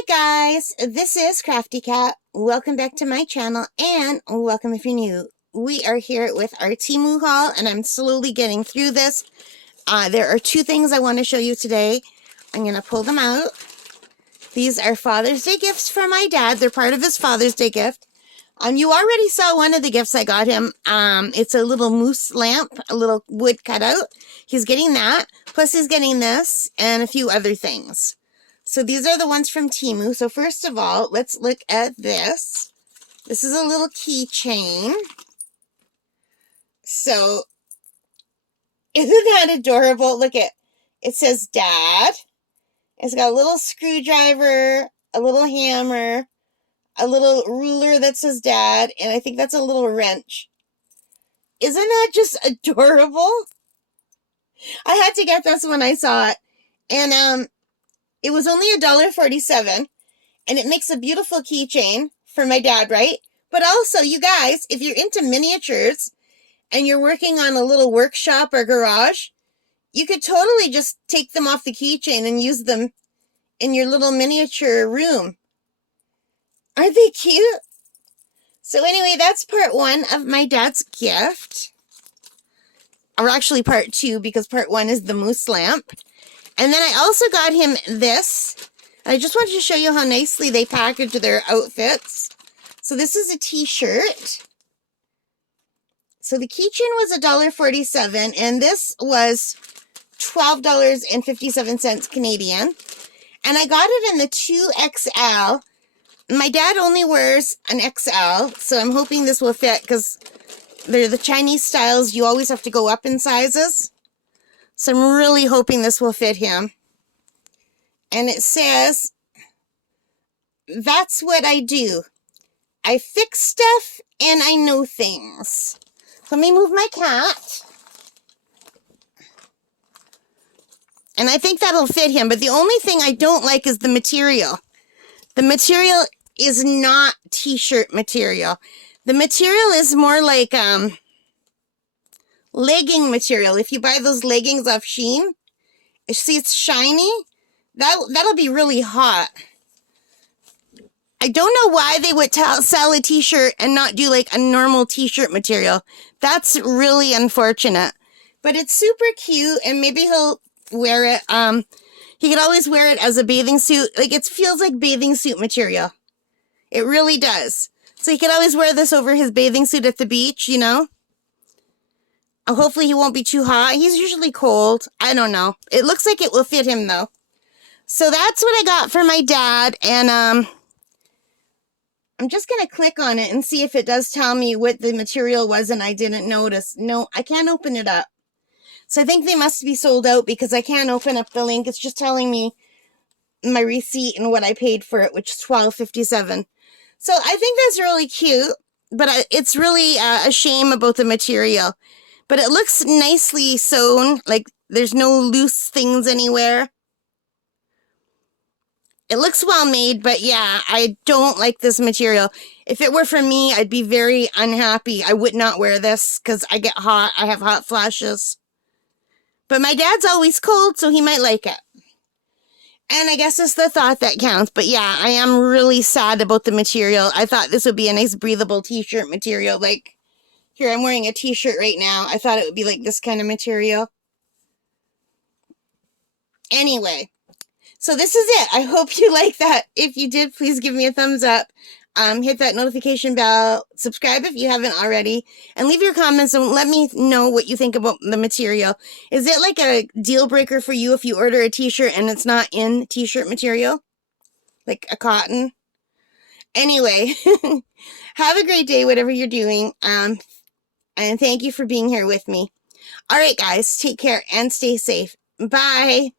Alright guys, this is Crafty Cat. Welcome back to my channel and welcome if you're new. We are here with our Temu haul and I'm slowly getting through this. There are two things I want to show you today. I'm going to pull them out. These are Father's Day gifts for my dad. They're part of his Father's Day gift. You already saw one of the gifts I got him. It's a little moose lamp, a little wood cutout. He's getting that. Plus he's getting this and a few other things. So these are the ones from Temu. So first of all, let's look at this. This is a little keychain. So isn't that adorable? Look at it says Dad. It's got a little screwdriver, a little hammer, a little ruler that says Dad, and I think that's a little wrench. Isn't that just adorable? I had to get this when I saw it. And it was only $1.47, and it makes a beautiful keychain for my dad, right? But also, you guys, if you're into miniatures and you're working on a little workshop or garage, you could totally just take them off the keychain and use them in your little miniature room. Aren't they cute? So anyway, that's part one of my dad's gift. Or actually part two, because part one is the moose lamp. And then I also got him this. I just wanted to show you how nicely they package their outfits. So this is a t-shirt. So the keychain was $1.47, and this was $12.57 Canadian. And I got it in the 2XL. My dad only wears an XL, so I'm hoping this will fit, because they're the Chinese styles. You always have to go up in sizes. So I'm really hoping this will fit him. And it says, "That's what I do. I fix stuff and I know things." Let me move my cat. And I think that'll fit him. But the only thing I don't like is the material. The material is not t-shirt material. The material is more like legging material. If you buy those leggings off Shein, you see it's shiny. That'll be really hot. I don't know why they would sell a t-shirt and not do like a normal t-shirt material. That's really unfortunate. But it's super cute, and maybe he'll wear it. He could always wear it as a bathing suit. Like, it feels like bathing suit material. It really does. So he could always wear this over his bathing suit at the beach, you know? Hopefully he won't be too hot. He's usually cold. I don't know. It looks like it will fit him, though. So that's what I got for my dad. And I'm just going to click on it and see if it does tell me what the material was and I didn't notice. No, I can't open it up. So I think they must be sold out because I can't open up the link. It's just telling me my receipt and what I paid for it, which is $12.57. So I think that's really cute, but it's really a shame about the material. But it looks nicely sewn, like there's no loose things anywhere. It looks well made, but yeah, I don't like this material. If it were for me, I'd be very unhappy. I would not wear this because I get hot. I have hot flashes. But my dad's always cold, so he might like it. And I guess it's the thought that counts. But yeah, I am really sad about the material. I thought this would be a nice breathable t-shirt material. Like, here, I'm wearing a t-shirt right now. I thought it would be like this kind of material. Anyway, so this is it. I hope you like that. If you did, please give me a thumbs up. Hit that notification bell. Subscribe if you haven't already. And leave your comments and let me know what you think about the material. Is it like a deal breaker for you if you order a t-shirt and it's not in t-shirt material? Like a cotton? Anyway, have a great day, whatever you're doing. And thank you for being here with me. All right, guys, take care and stay safe. Bye.